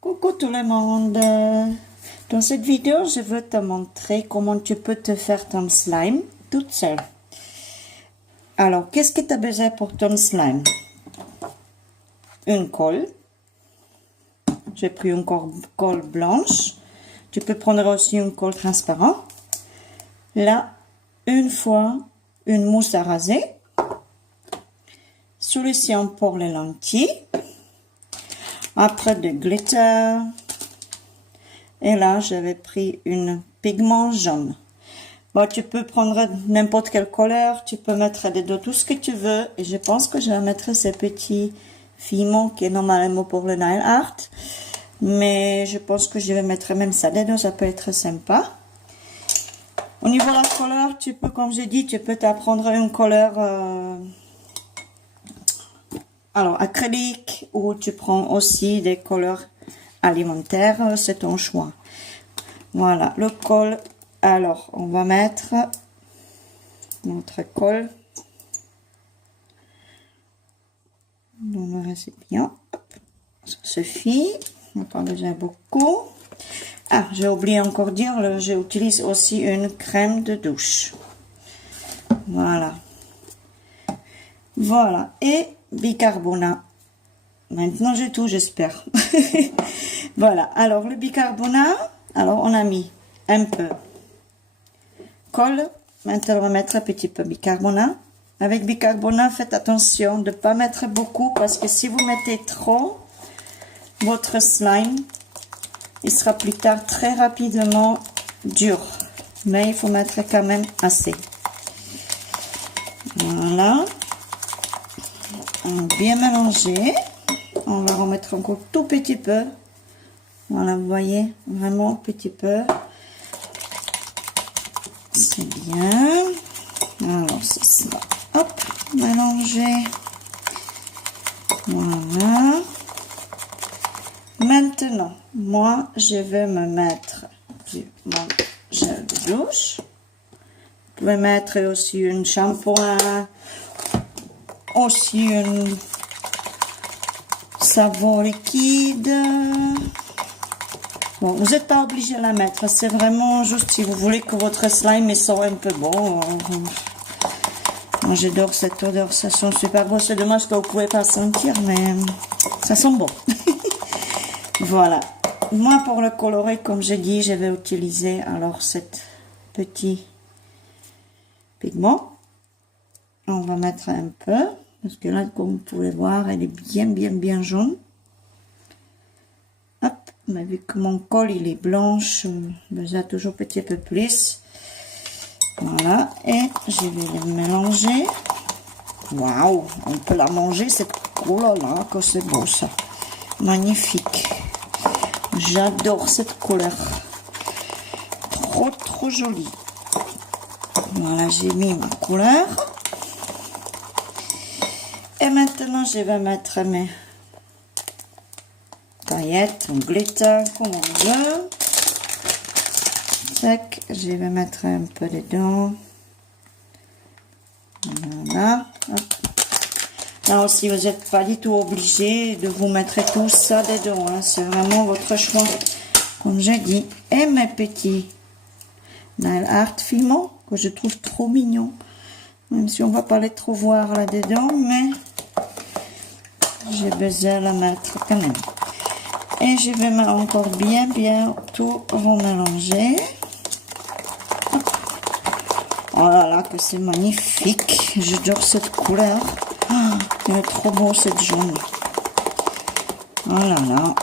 Coucou tout le monde. Dans cette vidéo, je veux te montrer comment tu peux te faire ton slime toute seule. Alors, qu'est-ce que tu as besoin pour ton slime? Une colle. J'ai pris une colle blanche. Tu peux prendre aussi une colle transparente. Là, une fois, une mousse à raser. Solution pour les lentilles. Après du glitter. Et là, j'avais pris un pigment jaune. Bon, tu peux prendre n'importe quelle couleur. Tu peux mettre dedans tout ce que tu veux. Et je pense que je vais mettre ces petits pigments qui est normalement pour le nail art. Mais je pense que je vais mettre même ça dedans. Ça peut être sympa. Au niveau de la couleur, tu peux, comme je dis, tu peux t'apprendre une couleur... alors, acrylique, ou tu prends aussi des couleurs alimentaires, c'est ton choix. Voilà, le col. Alors, on va mettre notre col dans le récipient. Ça suffit, on n'a pas besoin beaucoup. Ah, j'ai oublié encore de dire, j'utilise aussi une crème de douche. Voilà. Voilà, et bicarbonate. Maintenant j'ai tout, j'espère. Voilà, alors le bicarbonate, alors on a mis un peu colle. Maintenant on va mettre un petit peu bicarbonate. Avec bicarbonate, faites attention de ne pas mettre beaucoup parce que si vous mettez trop, votre slime, il sera plus tard très rapidement dur. Mais il faut mettre quand même assez. Voilà. On va bien mélanger. On va remettre encore tout petit peu. Voilà, vous voyez, vraiment petit peu. C'est bien. Alors, c'est ça. Hop, mélanger. Voilà. Maintenant, moi, je vais me mettre mon gel de douche. Vous pouvez mettre aussi une shampoing. Aussi un savon liquide. Bon, vous n'êtes pas obligé de la mettre, c'est vraiment juste si vous voulez que votre slime soit un peu bon. Moi j'adore cette odeur, ça sent super bon. C'est dommage que vous ne pouvez pas sentir, mais ça sent bon. Voilà. Moi pour le colorer, comme j'ai dit, je vais utiliser alors cet petit pigment. On va mettre un peu, parce que là, comme vous pouvez voir, elle est bien jaune. Hop, mais vu que mon col, il est blanche, besoin toujours un petit peu plus. Voilà, et je vais les mélanger. Waouh, on peut la manger, cette... Oh là là, que c'est beau ça. Magnifique. J'adore cette couleur. Trop jolie. Voilà, j'ai mis ma couleur. Et maintenant, je vais mettre mes paillettes, mon glitter, comme on veut. Tac, je vais mettre un peu dedans. Voilà. Hop. Là aussi, vous n'êtes pas du tout obligé de vous mettre tout ça dedans. Hein. C'est vraiment votre choix, comme je dis. Et mes petits nail art pigments, que je trouve trop mignons. Même si on ne va pas les trop voir là-dedans, mais j'ai besoin de la mettre quand même. Et je vais encore bien tout remélanger. Oh là là, que c'est magnifique. J'adore cette couleur. Oh, elle est trop beau cette jaune. Oh là là.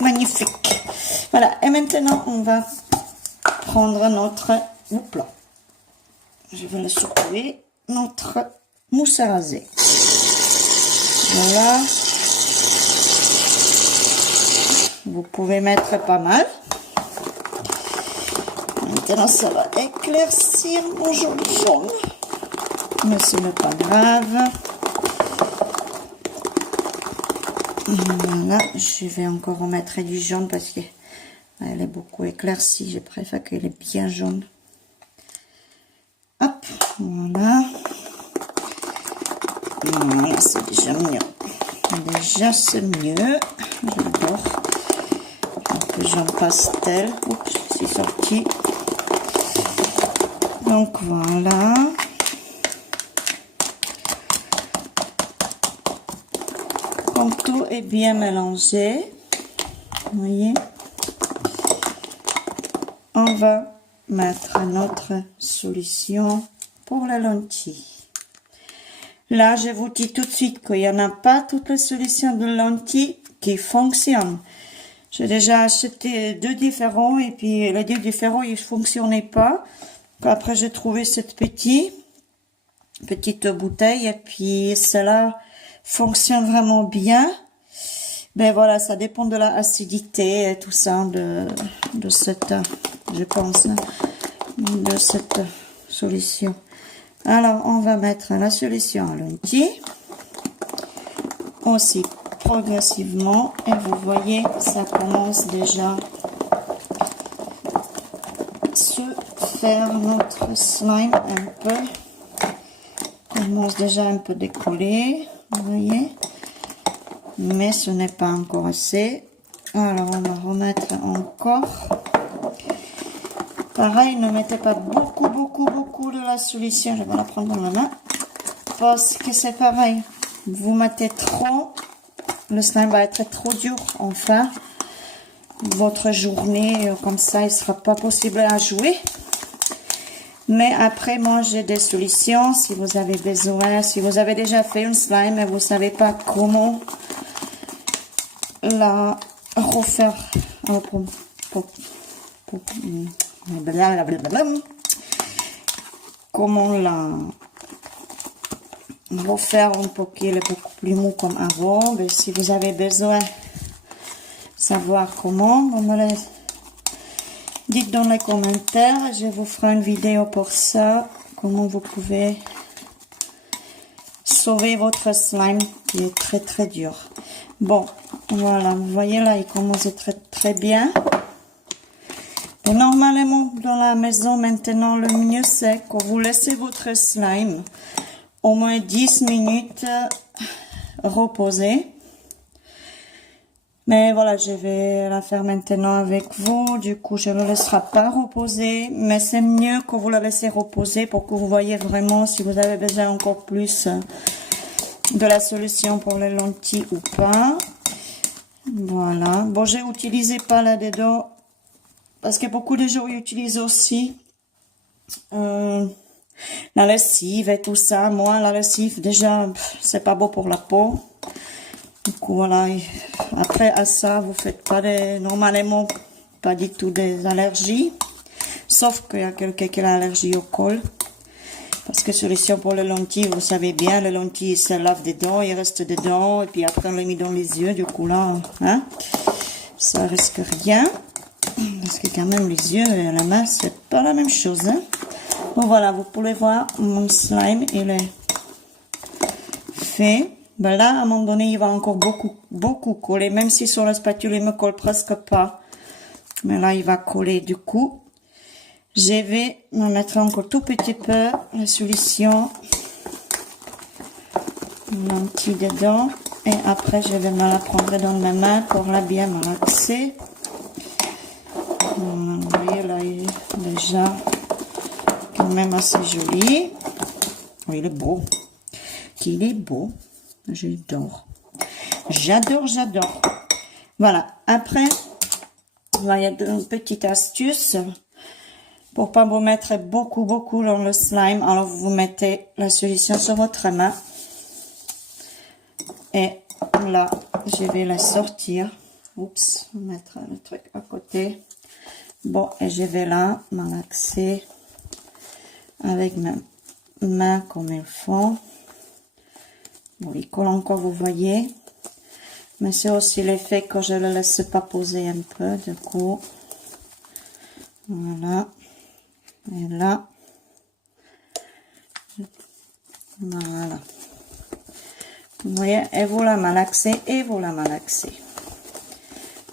Magnifique. Voilà, et maintenant on va prendre notre... Hop là. Je vais le secouer, notre mousse à raser. Voilà. Vous pouvez mettre pas mal. Maintenant, ça va éclaircir mon joli jaune. Mais ce n'est pas grave. Voilà, je vais encore remettre du jaune parce qu'elle est beaucoup éclaircie. Je préfère qu'elle est bien jaune. Hop, voilà. Voilà, c'est déjà mieux. Déjà, c'est mieux. J'adore. jaune pastel. Oups, c'est sorti. Donc voilà. Quand tout est bien mélangé, vous voyez, on va mettre notre solution pour la lentille. Là, je vous dis tout de suite qu'il n'y en a pas toutes les solutions de lentilles qui fonctionnent. J'ai déjà acheté 2 différents et puis les 2 différents, ils ne fonctionnaient pas. Après, j'ai trouvé cette petite bouteille et puis cela fonctionne vraiment bien. Ben voilà, ça dépend de l'acidité et tout ça de cette, je pense, de cette solution. Alors, on va mettre la solution à lentilles aussi progressivement et vous voyez, ça commence déjà se faire notre slime un peu. Commence déjà un peu décollé, vous voyez, mais ce n'est pas encore assez. Alors, on va remettre encore. Pareil, ne mettez pas beaucoup de la solution. Je vais la prendre dans la main. Parce que c'est pareil. Vous mettez trop, le slime va être trop dur. Enfin, votre journée, comme ça, il ne sera pas possible à jouer. Mais après, moi, j'ai des solutions. Si vous avez besoin, si vous avez déjà fait une slime et vous ne savez pas comment la refaire. Comment la refaire pour qu'il est beaucoup plus mou comme avant. Mais si vous avez besoin de savoir comment, vous me le dites dans les commentaires. Je vous ferai une vidéo pour ça. Comment vous pouvez sauver votre slime qui est très dur. Bon, voilà, vous voyez là, il commence très bien. Et normalement, dans la maison, maintenant, le mieux, c'est que vous laissez votre slime au moins 10 minutes reposer. Mais voilà, je vais la faire maintenant avec vous. Du coup, je ne le laisserai pas reposer. Mais c'est mieux que vous la laissez reposer pour que vous voyez vraiment si vous avez besoin encore plus de la solution pour les lentilles ou pas. Voilà. Bon, j'ai utilisé pas là-dedans. Parce que beaucoup de gens utilisent aussi la lessive et tout ça. Moi, la lessive, déjà, c'est pas beau pour la peau. Du coup, voilà. Après, à ça, vous faites pas normalement, pas du tout des allergies. Sauf qu'il y a quelqu'un qui a allergie au col. Parce que solution pour les lentilles, vous savez bien, les lentilles se lavent dedans, ils restent dedans. Et puis après, on les met dans les yeux. Du coup, là, hein, ça risque rien. Parce que quand même les yeux et la main c'est pas la même chose, hein. Bon voilà, vous pouvez voir mon slime il est fait. Ben là à un moment donné il va encore beaucoup coller, même si sur la spatule il me colle presque pas, mais là il va coller. Du coup je vais me mettre encore tout petit peu la solution lentille dedans et après je vais me la prendre dans ma main pour la bien malaxer. Vous voyez là, il est déjà quand même assez joli. Oui, il est beau. Il est beau. J'adore. J'adore. Voilà. Après, il y a une petite astuce pour pas vous mettre beaucoup dans le slime. Alors, vous mettez la solution sur votre main. Et là, je vais la sortir. Oups, mettre le truc à côté. Bon, et je vais là malaxer avec ma main comme il faut. Bon, il colle encore, vous voyez. Mais c'est aussi l'effet que je le laisse pas poser un peu, du coup. Voilà. Et là. Voilà. Vous voyez, et vous la malaxez,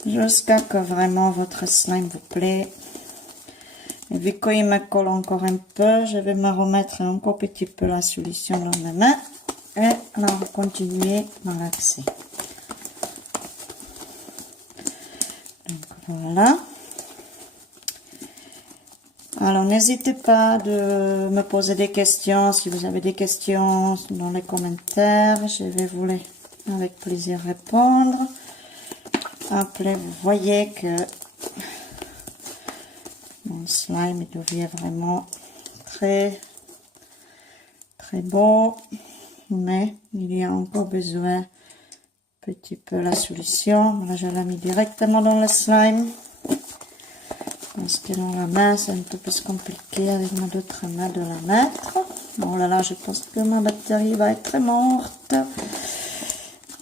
jusqu'à que vraiment votre slime vous plaît. Et vu qu'il me colle encore un peu, je vais me remettre encore un petit peu la solution dans ma main et on va continuer à malaxer. Donc Voilà. Alors, n'hésitez pas de me poser des questions. Si vous avez des questions dans les commentaires, je vais vous les, avec plaisir, répondre. Après, vous voyez que mon slime il devient vraiment très beau, mais il y a encore besoin un petit peu la solution. Là, je l'ai mis directement dans le slime. Parce que dans la main, c'est un peu plus compliqué avec ma autre main de la mettre. Oh là là, je pense que ma batterie va être morte.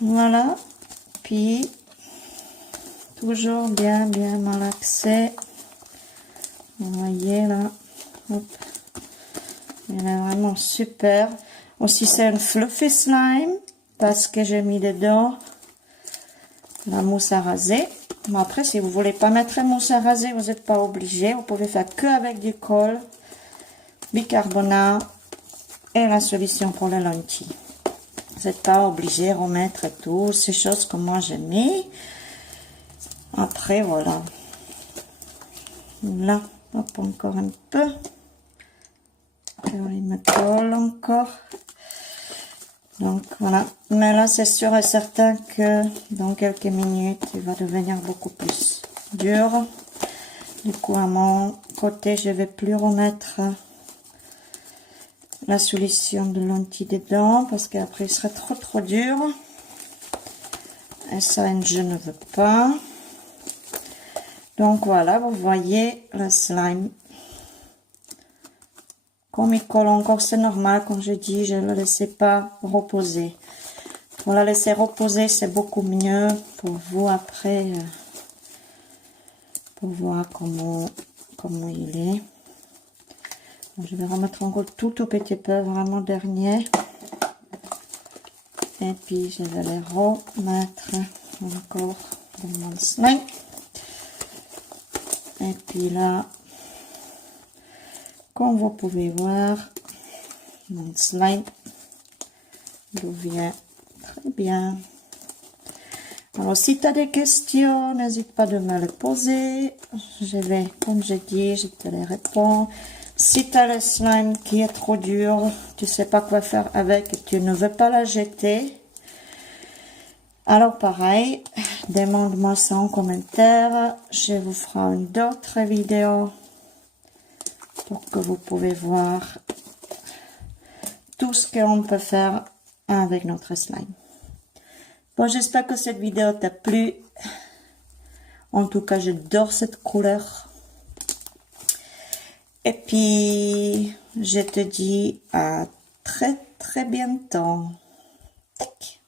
Voilà. Puis, toujours bien malaxé. Vous voyez là. Hop. Il est vraiment super. Aussi, c'est un fluffy slime. Parce que j'ai mis dedans la mousse à raser. Mais après, si vous voulez pas mettre la mousse à raser, vous n'êtes pas obligé. Vous pouvez faire que avec du colle, bicarbonate et la solution pour les lentilles. Vous n'êtes pas obligé de remettre toutes ces choses que moi j'ai mis. Après, voilà. Là, hop, encore un peu. Il me colle encore. Donc voilà, mais là c'est sûr et certain que dans quelques minutes il va devenir beaucoup plus dur. Du coup à mon côté je vais plus remettre la solution de lentilles dedans parce qu'après il serait trop dur. Et ça je ne veux pas. Donc voilà, vous voyez le slime. Comme il colle encore, c'est normal, comme je dis, je ne le laisse pas reposer. Pour la laisser reposer, c'est beaucoup mieux pour vous après, pour voir comment il est. Donc, je vais remettre encore tout petit peu, vraiment dernier. Et puis, je vais les remettre encore dans mon slime. Et puis là, comme vous pouvez voir, mon slime devient très bien. Alors, si tu as des questions, n'hésite pas de me les poser. Je vais, comme je dis, je te les réponds. Si tu as le slime qui est trop dur, tu sais pas quoi faire avec et tu ne veux pas la jeter, alors pareil, demande-moi ça en commentaire. Je vous ferai une autre vidéo pour que vous pouvez voir tout ce qu'on peut faire avec notre slime. Bon, j'espère que cette vidéo t'a plu. En tout cas, j'adore cette couleur. Et puis, je te dis à très bientôt. Tac.